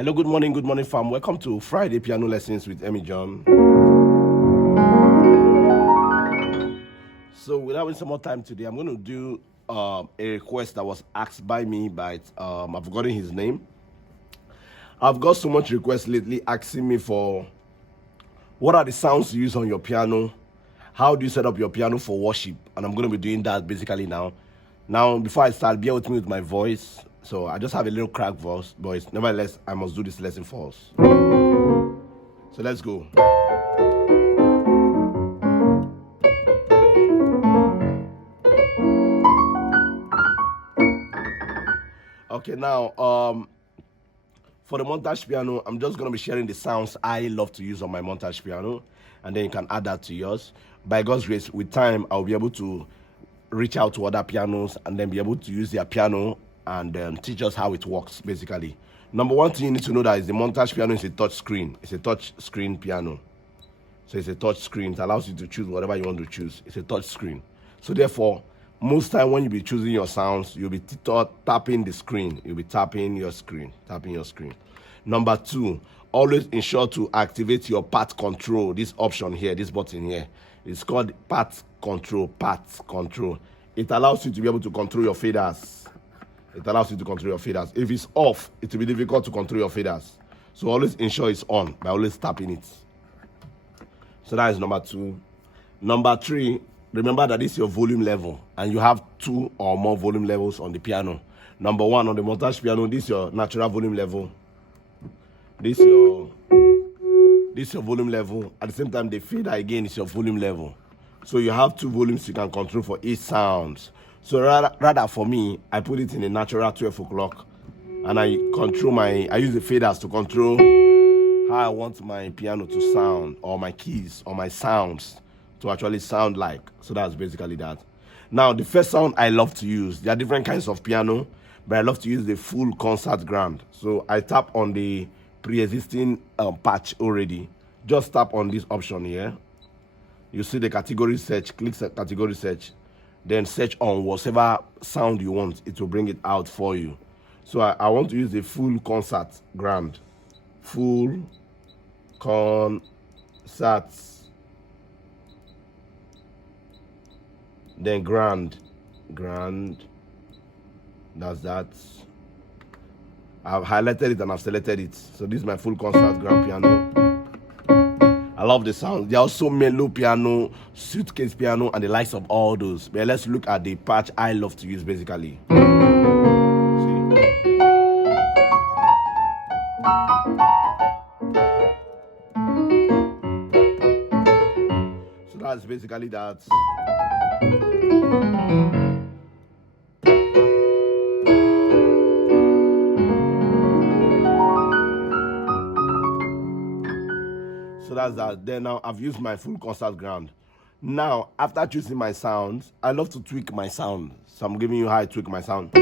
Hello, good morning, fam. Welcome to Friday Piano Lessons with Emmy John. So, without wasting more time today, I'm going to do a request that was asked by me, but I've forgotten his name. I've got so much requests lately asking me for what are the sounds you use on your piano, how do you set up your piano for worship, and I'm going to be doing that basically now. Now, before I start, bear with me with my voice. So I just have a little cracked voice. Nevertheless, I must do this lesson first. So let's go. Okay, now for the montage piano, I'm just gonna be sharing the sounds I love to use on my montage piano, and then you can add that to yours. By God's grace, with time, I'll be able to reach out to other pianos and then be able to use their piano and teach us how it works, basically. Number one thing you need to know that is the montage piano is a touch screen. It's a touch screen piano. So it's a touch screen. It allows you to choose whatever you want to choose. It's a touch screen. So therefore, most time when you be choosing your sounds, you'll be tapping the screen. You'll be tapping your screen. Number two, always ensure to activate your path control. This option here, this button here, it's called path control. It allows you to be able to control your faders. If it's off, it will be difficult to control your faders. So always ensure it's on by always tapping it. So that is number two. Number three, remember that this is your volume level, and you have two or more volume levels on the piano. Number one, on the montage piano, this is your natural volume level. This is your volume level. At the same time, the fader again is your volume level. So you have two volumes you can control for each sound. So rather for me, I put it in a natural 12 o'clock, and I use the faders to control how I want my piano to sound, or my keys, or my sounds to actually sound like. So that's basically that. Now, the first sound I love to use, there are different kinds of piano, but I love to use the full concert grand. So I tap on the pre-existing patch already. Just tap on this option here. You see the category search, click category search, then search on whatever sound you want. It will bring it out for you. So I want to use the full concert grand. Full concert, then grand, that's that. I've highlighted it and I've selected it. So this is my full concert grand piano. I love the sound. There are also mellow piano, suitcase piano, and the likes of all those. But let's look at the patch I love to use, basically. See? So that's basically that. So that's that. Then now I've used my full concert ground. Now, after choosing my sounds, I love to tweak my sound. So I'm giving you how I tweak my sound.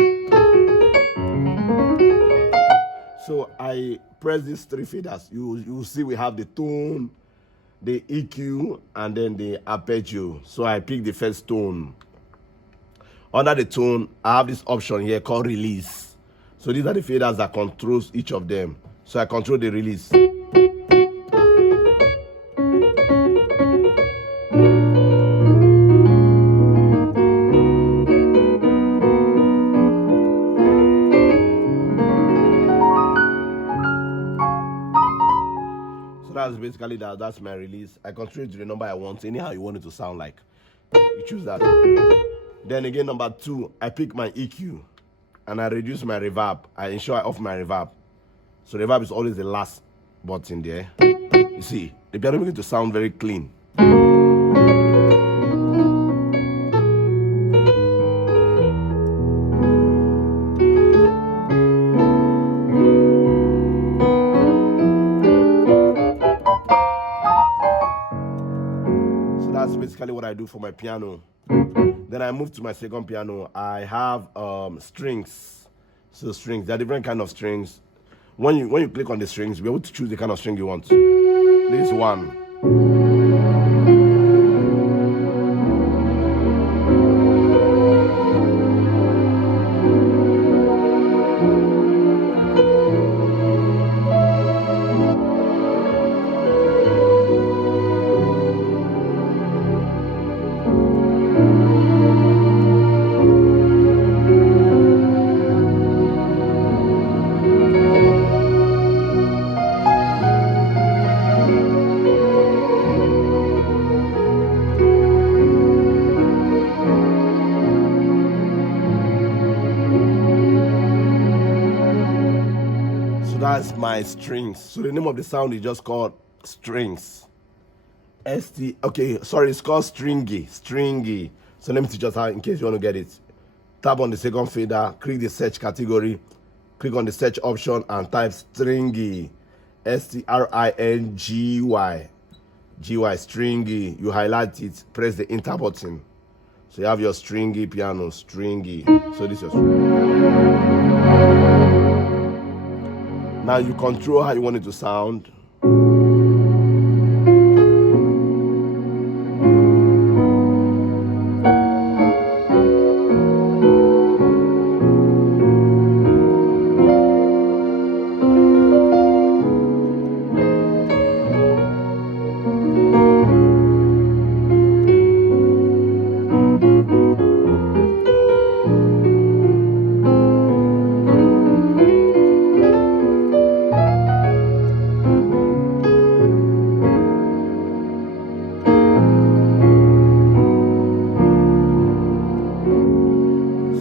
So I press these three faders. You will see we have the tone, the EQ, and then the arpeggio. So I pick the first tone. Under the tone, I have this option here called release. So these are the faders that controls each of them. So I control the release. That's basically that. That's my release. I control it to the number I want, anyhow you want it to sound like. You choose that. Then again, number two, I pick my EQ and I reduce my reverb. I ensure I off my reverb. So reverb is always the last button there. You see, the piano makes it to sound very clean. That's basically what I do for my piano. Then I move to my second piano. I have strings. So strings, there are different kind of strings. When you click on the strings, you'll be able to choose the kind of string you want. This one. So that's my strings. So the name of the sound is just called strings. Okay, sorry, it's called stringy. So let me teach us how, in case you want to get it. Tap on the second fader, click the search category, click on the search option and type stringy. stringy. Stringy. You highlight it, press the enter button. So you have your stringy piano, stringy. So this is your string. Now you control how you want it to sound.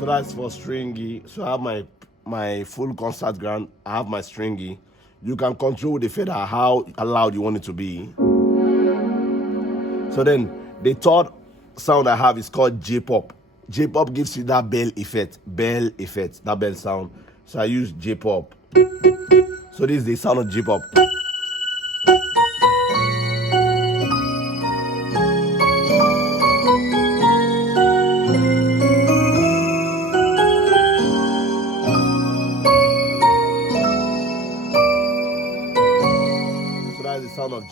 That's for stringy. So I have my full concert ground. I have my stringy. You can control the fader how loud you want it to be. So then the third sound I have is called Jpop. Jpop gives you that bell effect, that bell sound. So I use Jpop. So this is the sound of Jpop. The sound of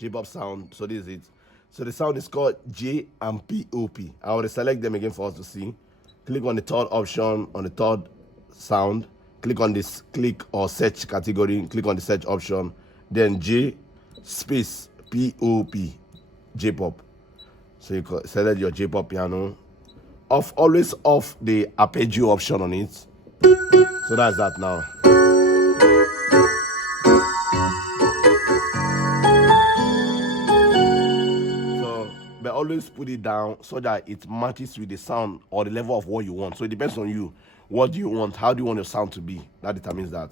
Jpop sound. So this is it. So the sound is called J and P-O-P. I will select them again for us to see. Click on the third option on the third sound. Click on this click or search category. Click on the search option. Then J space P-O-P. Jpop. So you select your Jpop piano. Always off the arpeggio option on it. So that's that now. But always put it down so that it matches with the sound or the level of what you want. So it depends on you. What do you want? How do you want your sound to be? That determines that.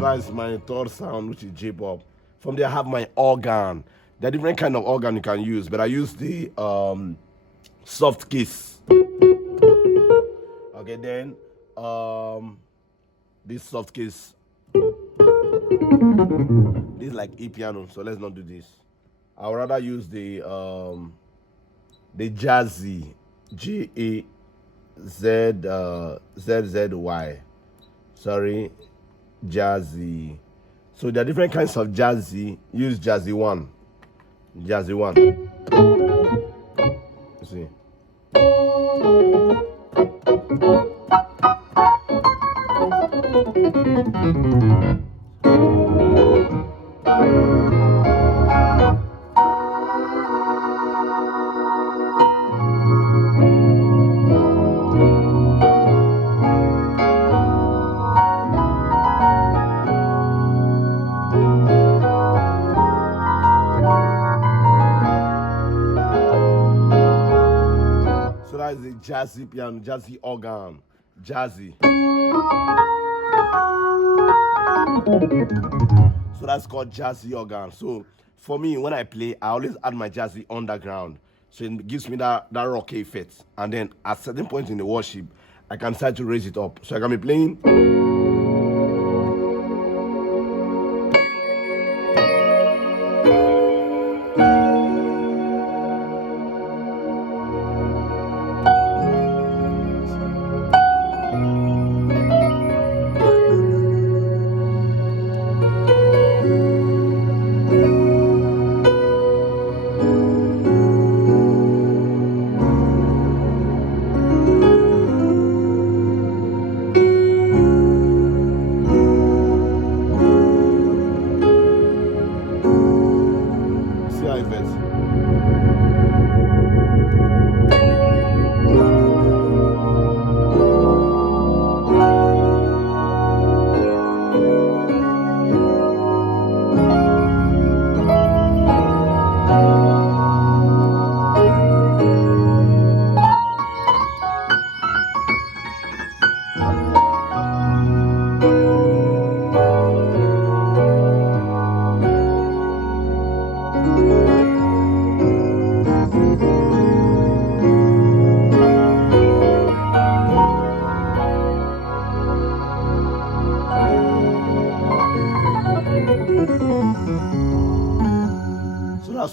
That's my third sound, which is Jpop. From there I have my organ. There are different kind of organ you can use, but I use the soft kiss. Okay, then this soft kiss. This is like E piano, so let's not do this. I would rather use the jazzy, Jazzy. Sorry, jazzy. So there are different kinds of jazzy. Use jazzy one. You see. That's the jazzy piano, jazzy organ, jazzy. So that's called jazzy organ. So for me, when I play, I always add my jazzy underground. So it gives me that rocky effect. And then at certain point in the worship, I can start to raise it up. So I can be playing.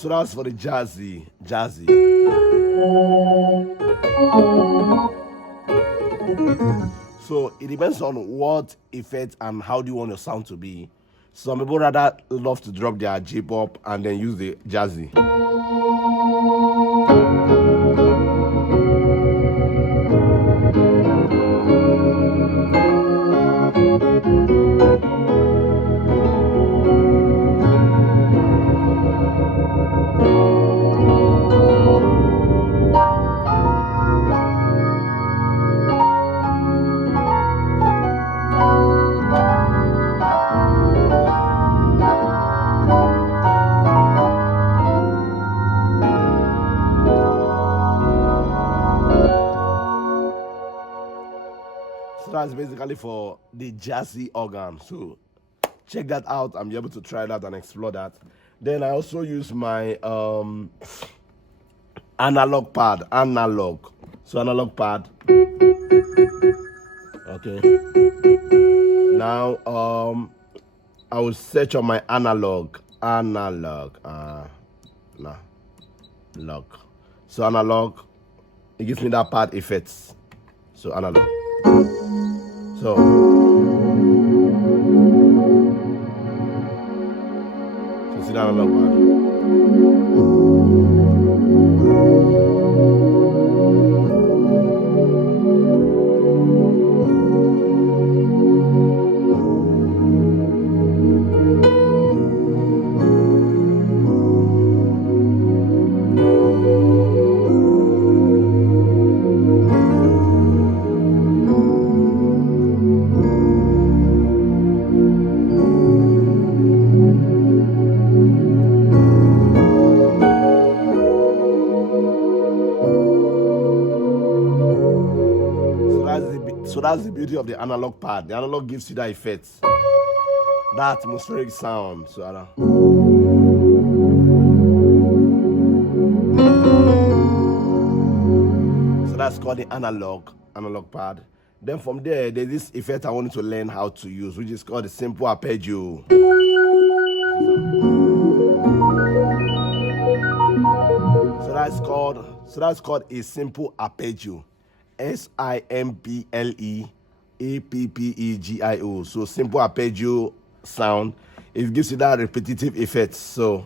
So that's for the jazzy. So it depends on what effect and how do you want your sound to be. Some people rather love to drop their J-pop and then use the jazzy. So that's basically for the jazzy organ. So check that out and be able to try that and explore that. Then I also use my analog pad. So analog pad. Okay. Now I will search on my analog. Log. So analog, it gives me that pad effects. So analog. So see that analog pad. So that's the beauty of the analog pad. The analog gives you that effect, that atmospheric sound. So that's called the analog pad. Then from there, there's this effect I want you to learn how to use, which is called the simple arpeggio. So that's called a simple arpeggio. SIMPLEAPPEGIO. So simple arpeggio sound. It gives you that repetitive effect. So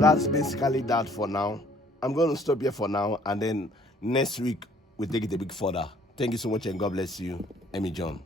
that's basically that for now. I'm going to stop here for now, and then next week we'll take it a bit further. Thank you so much, and God bless you. Emmy John.